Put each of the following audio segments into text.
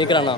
நிற்கிறாண்ணா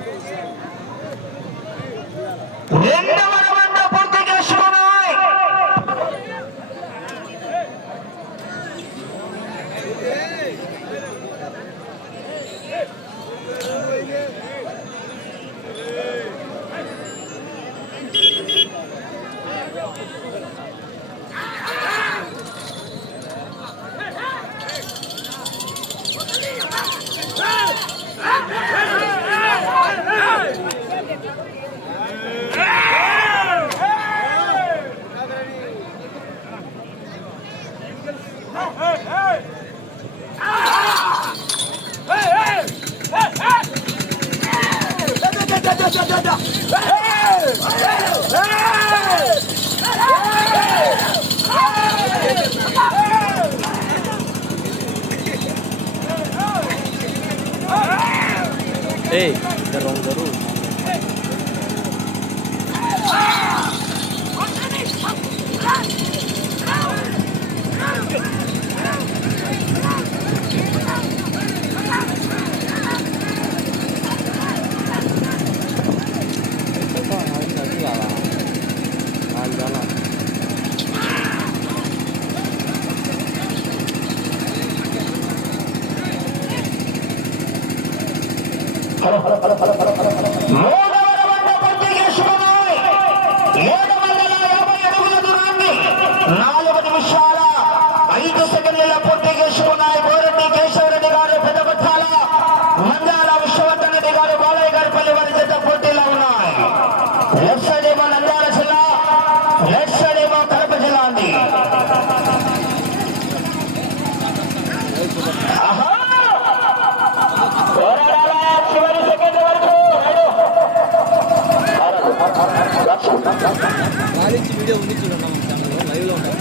Eh, dorong terus. para, para, para. College video ఉంది చూడండి లైవ్లో ఉంటాం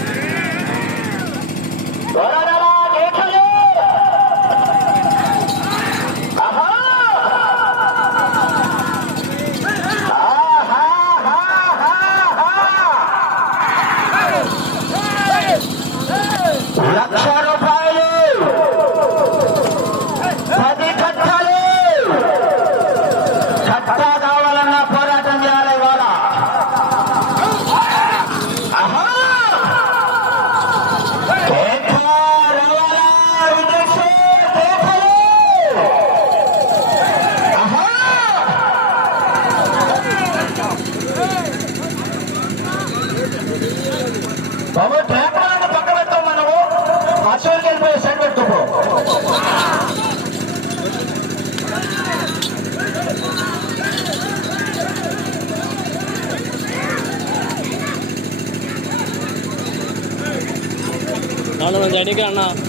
这样呢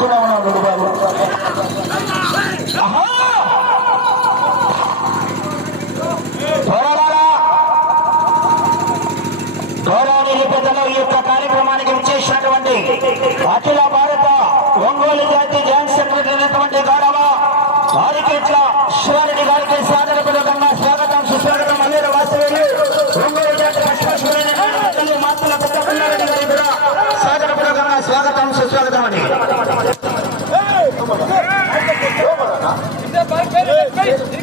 చెప్తున్నామన్నాడు బాబు. ఈ యొక్క కార్యక్రమానికి విచ్చేసినటువంటి అఖిల భారత ఒంగోలు జాతి జాయింట్ సెక్రటరీ అయినటువంటి గౌరవ ఆరికెట్ల శివారెడ్డి గారికి సాధన పూర్వకంగా స్వాగతం. సుస్వాగతం. అందరూ వాస్తవ్యులు. Vem, vem, vem.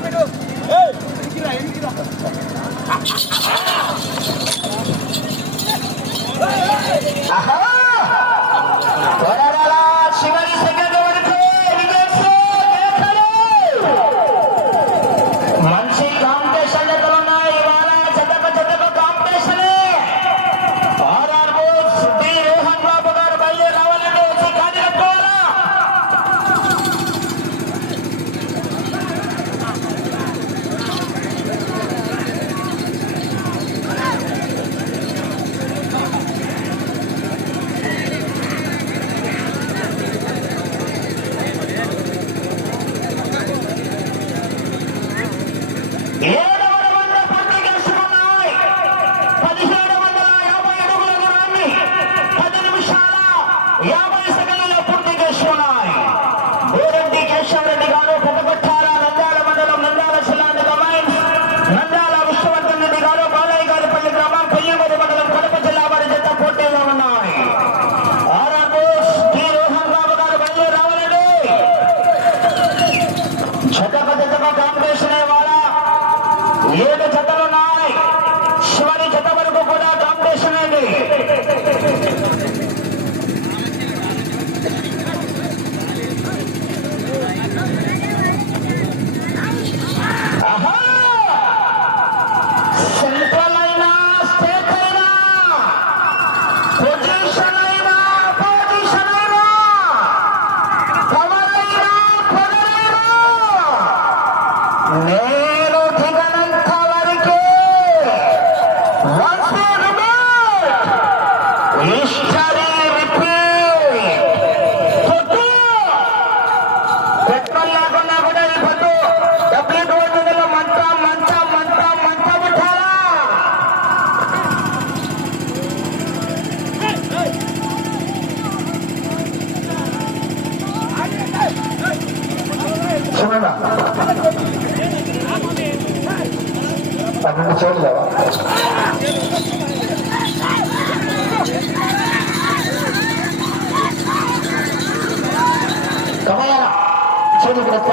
Right. తప్ప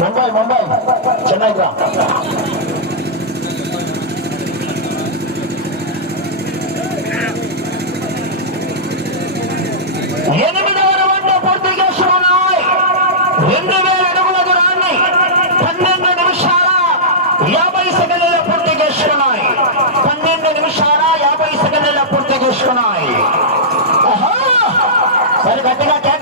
ముంబై ముంబై. చెన్నైకి Gracias.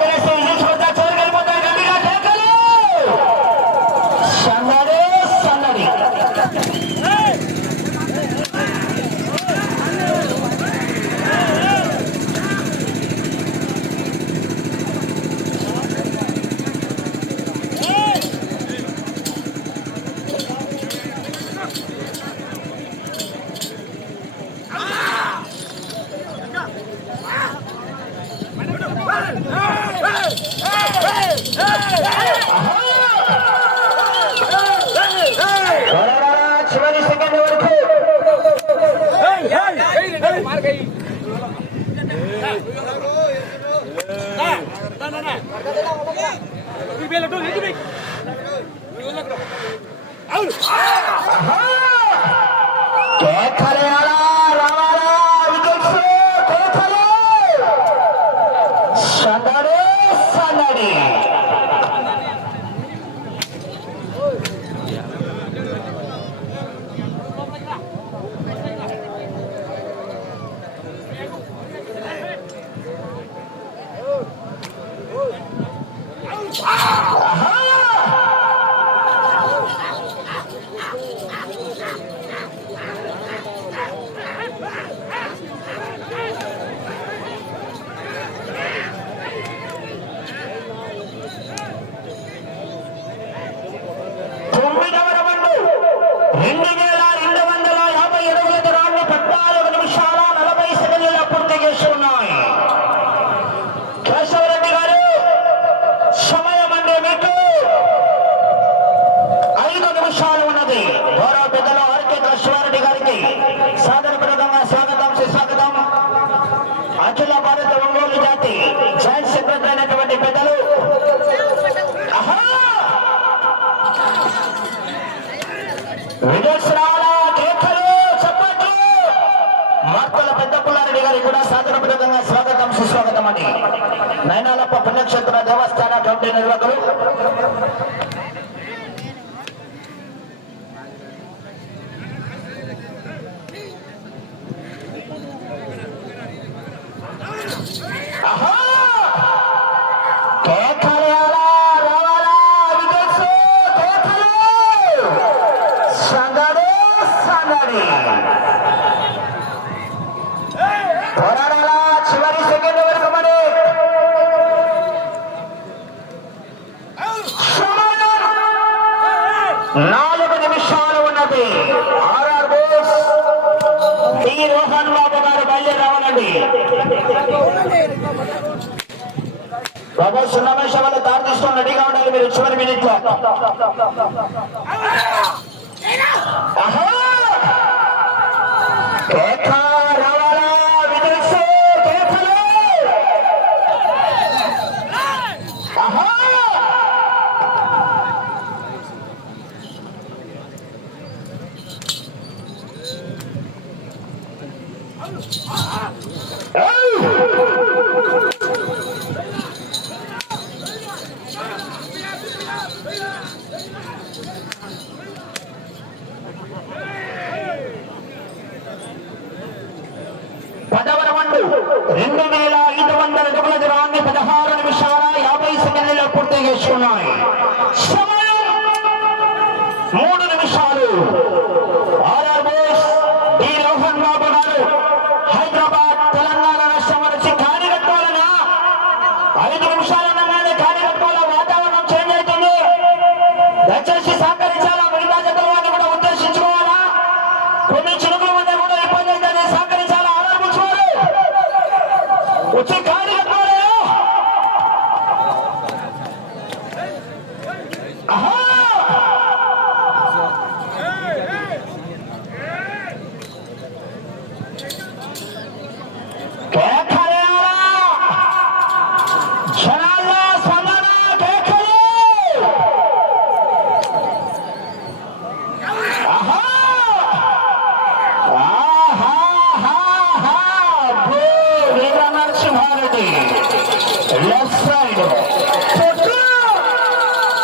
కేకల విజయోత్సవాల కేకలు చెప్పట్లు మార్తల పెద్ద పుల్లారెడ్డి గారికి కూడా సాధారణంగా స్వాగతం సుస్వాగతం అండి నయనాలప్ప పుణ్యక్షేత్ర దేవస్థాన కమిటీ నిర్వాహకులు నాలుగు నిమిషాలు ఉన్నది. ఆర్ఆర్ బోస్ ఈ రోహన్ బాబు గారు బయలుదేరావాలండి బాబు సున్నమేష్ వాళ్ళు దారి తీసుకొని రెడీగా ఉండాలి మీరు చివరి మినిట్లో Ah!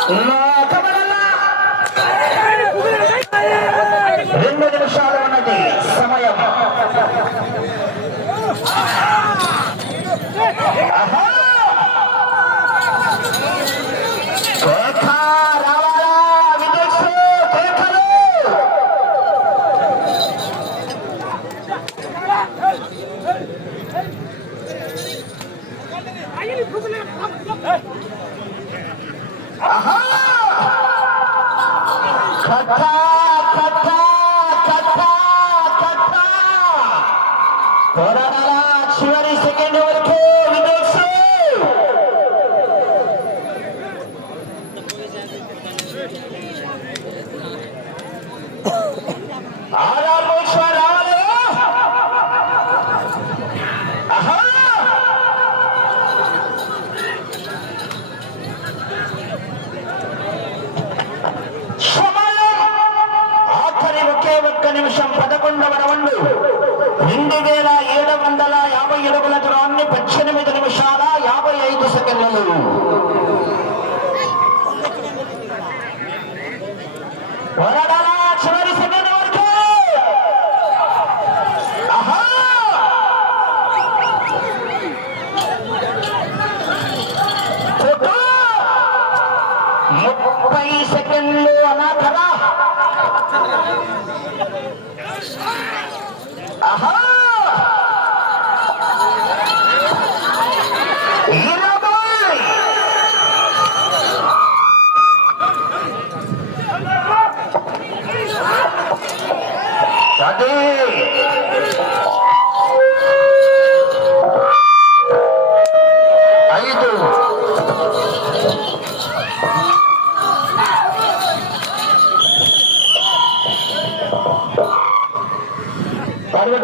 எல்லா Corona, she was a second over.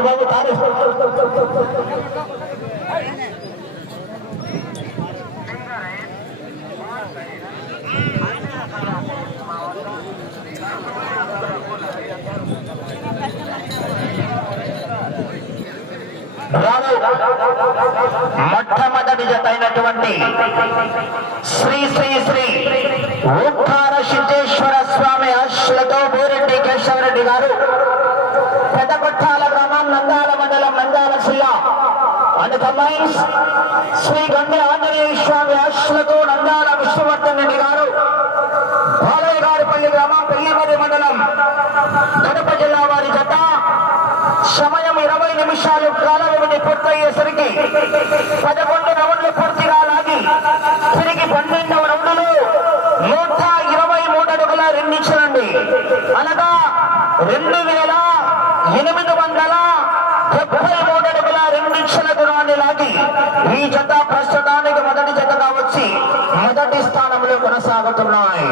బాబు మొట్టమొదటి జత అయినటువంటి శ్రీ శ్రీ శ్రీ ఓంకార సిద్ధేశ్వర స్వామి ఆశలతో బూరెడ్డి కేశవరెడ్డి గారు పెద్దకొట్టాల గ్రామం నందాల మండలం నందాల జిల్లా శ్రీ గండి ఆంజనేయ స్వామి ఆశలతో నందాల విష్ణువర్ధన్ రెడ్డి గారు బాలయ్య గారిపల్లి గ్రామం పెళ్ళిమర్రి మండలం కడప జిల్లా వారి జత సమయం ఇరవై నిమిషాలు కాల వ్యవధి పూర్తయ్యేసరికి పదకొండు రౌండ్లు పూర్తిగా లాగి తిరిగి పన్నెండవ రౌండ్లు నూట ఇరవై మూడు అడుగుల రెండించలండి అనగా రెండు వేల ఎనిమిది వందల డెబ్బై మూడు అడుగుల రెండించల దూరాన్ని లాగి ఈ జత ప్రస్తుతానికి మొదటి జతగా వచ్చి మొదటి స్థానంలో కొనసాగుతున్నాయి.